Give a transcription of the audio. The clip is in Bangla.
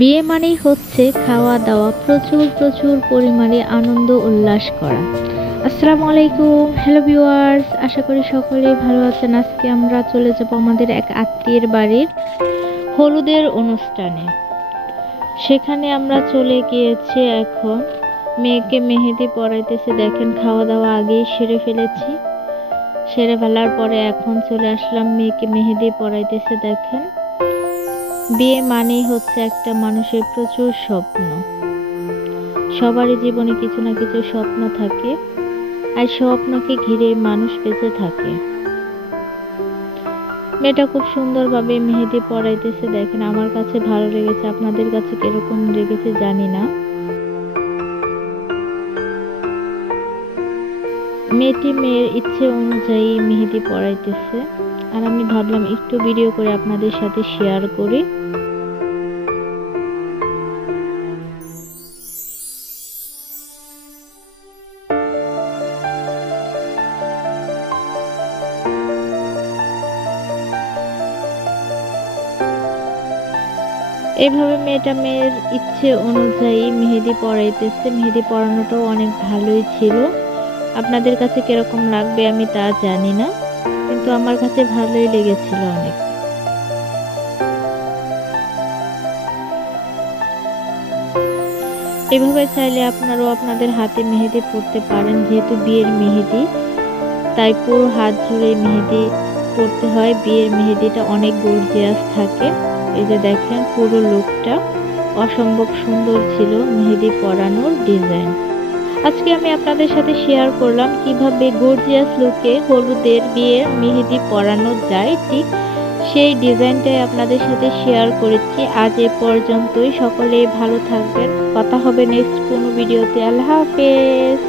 বিয়ে মানেই হচ্ছে খাওয়া দাওয়া, প্রচুর প্রচুর পরিমাণে আনন্দ উল্লাস করা। আসসালামু আলাইকুম, হ্যালো ভিউয়ার্স, আশা করি সকলেই ভালো আছেন। আজকে আমরা চলে যাব আমাদের এক আত্মীয়ের বাড়ির হলুদের অনুষ্ঠানে। সেখানে আমরা চলে গিয়েছি। এখন মেয়েকে মেহেদি পরাইতেছে। দেখেন, খাওয়া দাওয়া আগেই সেরে ফেলেছি। সেরে ফেলার পরে এখন চলে আসলাম, মেয়েকে মেহেদি পরাইতেছে। দেখেন, বিয়ে মানেই হচ্ছে একটা মানুষের প্রচুর স্বপ্ন। সবারই জীবনে কিছু না কিছু স্বপ্ন থাকে, আর স্বপ্নকে ঘিরে মানুষ বেঁচে থাকে। মেয়েটা খুব সুন্দরভাবে মেহেদি পরাইতেছে। দেখেন, আমার কাছে ভালো লেগেছে, আপনাদের কাছে কিরকম লেগেছে জানি না। মেয়েটি মেয়ের ইচ্ছে অনুযায়ী মেহেদি পরাইতেছে, আর আমি ভাবলাম একটু ভিডিও করে আপনাদের সাথে শেয়ার করি। এভাবে মেয়েটা মেয়ের ইচ্ছে অনুযায়ী মেহেদি পরাইতেছে। মেহেদি পরানোটাও অনেক ভালোই ছিল। আপনাদের কাছে কিরকম লাগবে আমি তা জানি না, কিন্তু আমার কাছে ভালোই লেগেছিল অনেক। এভাবে চাইলে আপনারাও আপনাদের হাতে মেহেদি পরতে পারেন। যেহেতু বিয়ের মেহেদি, তাই পুরো হাত জুড়ে মেহেদি পরতে হয়। বিয়ের মেহেদিটা অনেক গর্জিয়াস থাকে। এই যে দেখেন, পুরো লুকটা অসম্ভব সুন্দর ছিল মেহেদি পরানোর ডিজাইন। আজকে আমি আপনাদের সাথে শেয়ার করলাম কিভাবে গর্জিয়াস লুকে হলুদের বিয়ের মেহেদি পরানো যায়, ঠিক সেই ডিজাইনটাই আপনাদের সাথে শেয়ার করেছি। আজ এ পর্যন্তই। সকলে ভালো থাকবেন। কথা হবে নেক্সট কোনো ভিডিওতে। আল্লাহ হাফেজ।